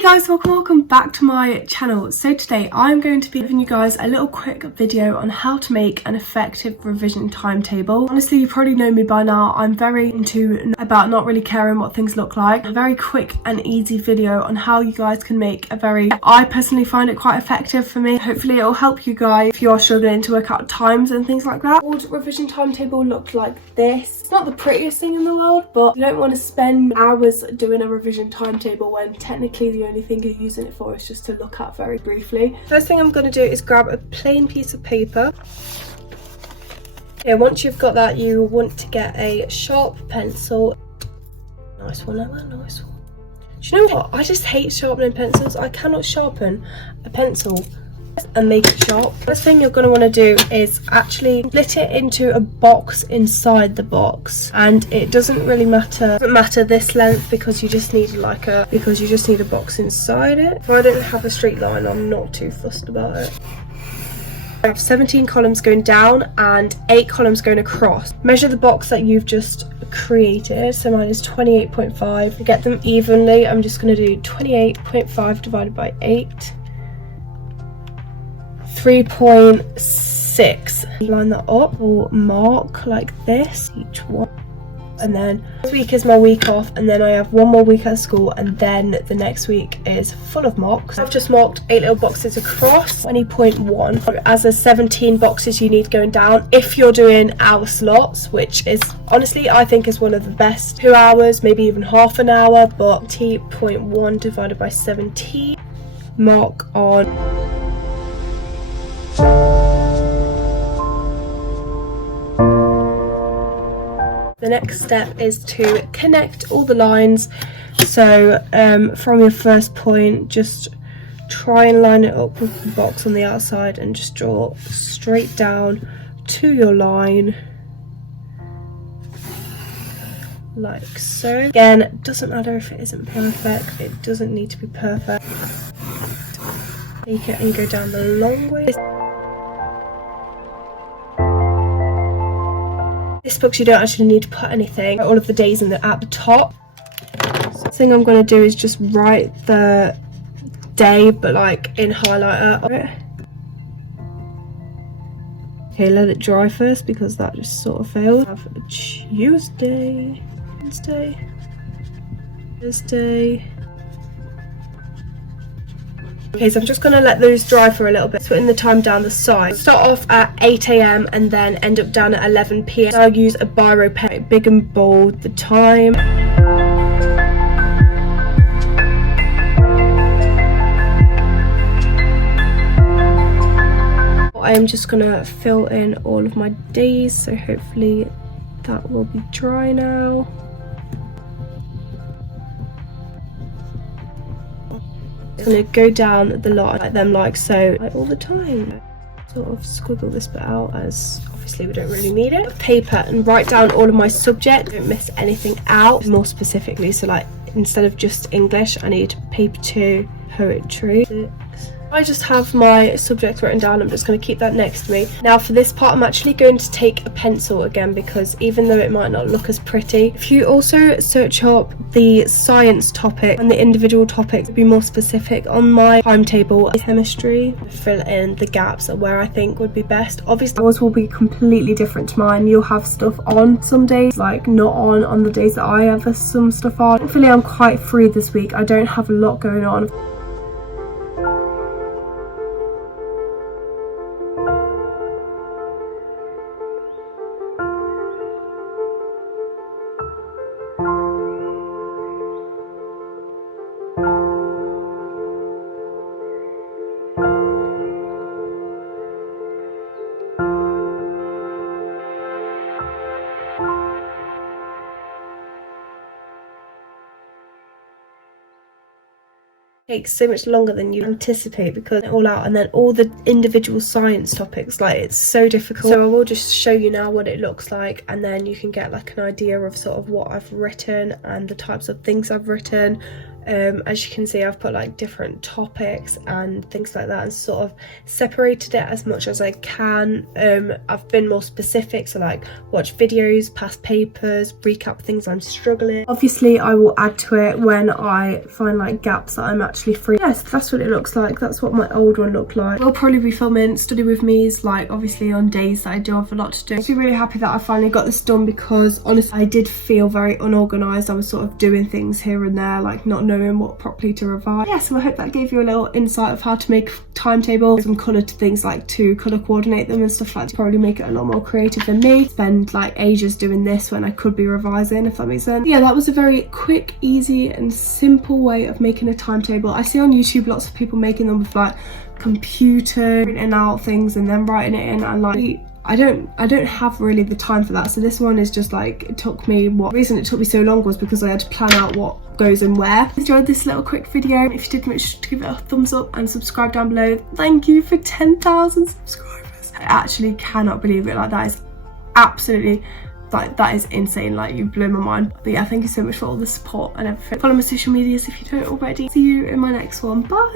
Hey guys, welcome back to my channel. So today I'm going to be giving you guys a little quick video on how to make an effective revision timetable. Honestly, you probably know me by now. I'm very into about not really caring what things look like. A very quick and easy video on how you guys can make I personally find it quite effective for me. Hopefully it will help you guys if you are struggling to work out times and things like that. Old revision timetable looked like this. It's not the prettiest thing in the world, but you don't want to spend hours doing a revision timetable when technically the only thing you're using it for is just to look at very briefly. First thing I'm going to do is grab a plain piece of paper. Okay, once you've got that, you want to get a sharp pencil. Nice one, Emma, nice one. Do you know what? I just hate sharpening pencils. I cannot sharpen a pencil and make it sharp. First thing you're going to want to do is actually split it into a box inside the box, and it doesn't really matter this length because you just need a box inside it. If I don't have a straight line, I'm not too fussed about it. I have 17 columns going down and 8 columns going across. Measure the box that you've just created. So mine is 28.5. To get them evenly, I'm just going to do 28.5 divided by 8. 3.6. Line that up or mark like this each one, and then this week is my week off, and then I have one more week at school, and then the next week is full of marks. I've just marked 8 little boxes across. 20.1 as there's 17 boxes you need going down if you're doing hour slots, which is honestly I think is one of the best. 2 hours, maybe even half an hour, but 20.1 divided by 17, mark on. The next step is to connect all the lines. So from your first point, just try and line it up with the box on the outside and just draw straight down to your line like so. Again, it doesn't matter if it isn't perfect, it doesn't need to be perfect. Take it and go down the long way. This box you don't actually need to put anything, all of the days at the top. So the thing I'm going to do is just write the day, but like in highlighter. Okay, let it dry first because that just sort of failed. I have a Tuesday, Wednesday, Thursday. Okay, so I'm just going to let those dry for a little bit, putting the time down the side. Start off at 8 AM and then end up down at 11 PM. So I'll use a biro pen, big and bold, the time. I am just going to fill in all of my days, so hopefully that will be dry now. I'm going to go down the line like them like so, like all the time. Sort of squiggle this bit out as obviously we don't really need it. Paper and write down all of my subject, don't miss anything out. More specifically, so like instead of just English, I need paper 2, poetry. I just have my subject written down. I'm just going to keep that next to me. Now for this part, I'm actually going to take a pencil again because even though it might not look as pretty, if you also search up the science topic and the individual topics to be more specific on my timetable, chemistry, fill in the gaps where I think would be best. Obviously yours will be completely different to mine. You'll have stuff on some days, like not on the days that I have some stuff on. Hopefully I'm quite free this week. I don't have a lot going on. Takes so much longer than you anticipate because all out, and then all the individual science topics, like it's so difficult. So I will just show you now what it looks like, and then you can get like an idea of sort of what I've written and the types of things I've written. As you can see, I've put like different topics and things like that and sort of separated it as much as I can. I've been more specific, so like watch videos, past papers, recap things I'm struggling. Obviously I will add to it when I find like gaps that I'm actually free. Yes, that's what it looks like. That's what my old one looked like. We'll probably be filming study with me's like obviously on days that I do have a lot to do. I'm actually really happy that I finally got this done, because honestly I did feel very unorganised. I was sort of doing things here and there, like not knowing what properly to revise. Yeah, so I hope that gave you a little insight of how to make a timetable, some colour to things, like to colour coordinate them and stuff like that. Probably make it a lot more creative than me. Spend like ages doing this when I could be revising, if that makes sense. Yeah, that was a very quick, easy and simple way of making a timetable. I see on YouTube lots of people making them with like computer, printing out things and then writing it in, and like I don't have really the time for that. So this one is just like, it took me, the reason it took me so long was because I had to plan out what goes in where. If you enjoyed this little quick video, if you did, make sure to give it a thumbs up and subscribe down below. Thank you for 10,000 subscribers. I actually cannot believe it. Like that is absolutely, like that is insane. Like you blew my mind. But yeah, thank you so much for all the support and everything. Follow my social medias if you don't already. See you in my next one. Bye.